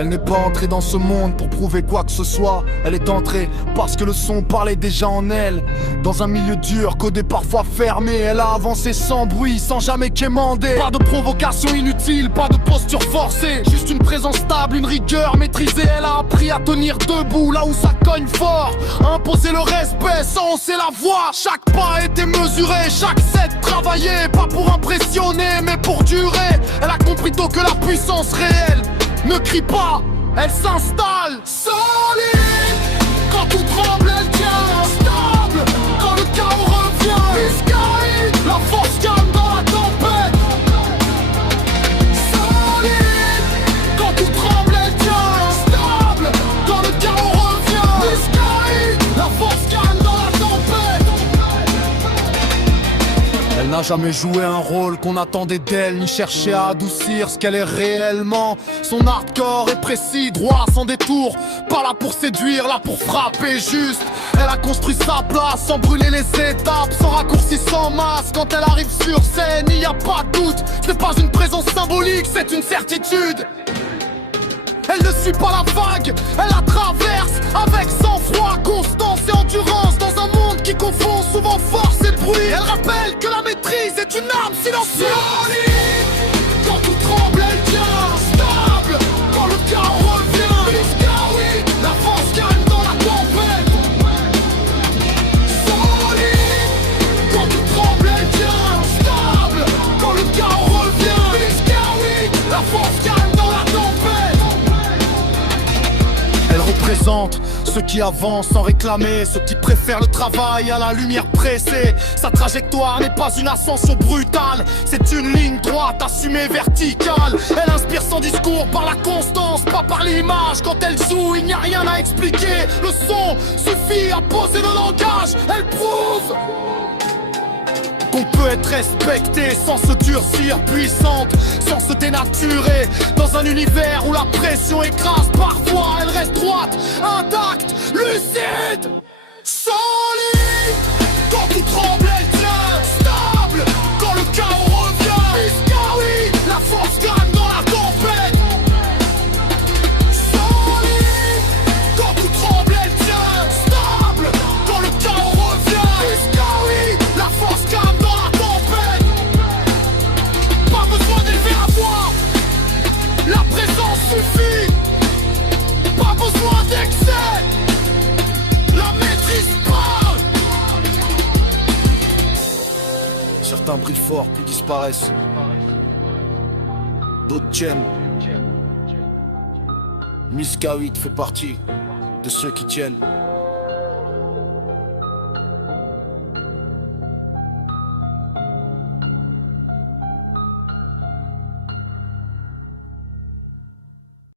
Elle n'est pas entrée dans ce monde pour prouver quoi que ce soit. Elle est entrée parce que le son parlait déjà en elle. Dans un milieu dur, codé parfois fermé, elle a avancé sans bruit, sans jamais quémander. Pas de provocation inutile, pas de posture forcée, juste une présence stable, une rigueur maîtrisée. Elle a appris à tenir debout là où ça cogne fort, à imposer le respect sans hausser la voix. Chaque pas a été mesuré, chaque set travaillé, pas pour impressionner mais pour durer. Elle a compris tôt que la puissance réelle ne crie pas, elle s'installe solide. Quand tout tremble, elle tient stable. Quand le chaos revient, escape. La force calme dans la tempête. Solide. Quand tout tremble, elle tient stable. Quand le chaos revient, escape. La force calme dans la tempête. Elle n'a jamais joué un rôle qu'on attendait d'elle, ni cherché à adoucir ce qu'elle est réellement. Son hardcore est précis, droit, sans détour. Pas là pour séduire, là pour frapper juste. Elle a construit sa place sans brûler les étapes, sans raccourci, sans masse. Quand elle arrive sur scène, il n'y a pas de doute. Ce n'est pas une présence symbolique, c'est une certitude. Elle ne suit pas la vague, elle la traverse avec sang-froid, constance et endurance. Dans un monde qui confond souvent force et bruit, elle rappelle que la maîtrise est une arme silencieuse. Quand tout tremble, elle tient stable. Quand le chaos revient, oui, la force calme dans la tempête. Solide. Quand tout tremble, elle tient stable. Quand le chaos revient, oui, la force calme dans la tempête. Elle représente ceux qui avancent sans réclamer, ceux qui préfèrent le travail à la lumière pressée. Sa trajectoire n'est pas une ascension brutale, c'est une ligne droite assumée verticale. Elle inspire son discours par la constance, pas par l'image. Quand elle joue, il n'y a rien à expliquer. Le son suffit à poser le langage. Elle prouve qu'on peut être respecté sans se durcir, puissante, sans se dénaturer. Dans un univers où la pression écrase, parfois elle reste droite, intacte, lucide, solide. Quand tout tremble, elle tient stable. Quand le chaos revient, oui, la force gagne dans la tempête. Solide. Quand tout tremble, elle tient stable. Quand le chaos revient, oui, la force gagne dans la tempête. Pas besoin d'élever la voix, la présence suffit. Pas besoin d'excès, la maîtrise parle. Certains brillent fort puis disparaissent, d'autres tiennent. Miss K8 fait partie de ceux qui tiennent.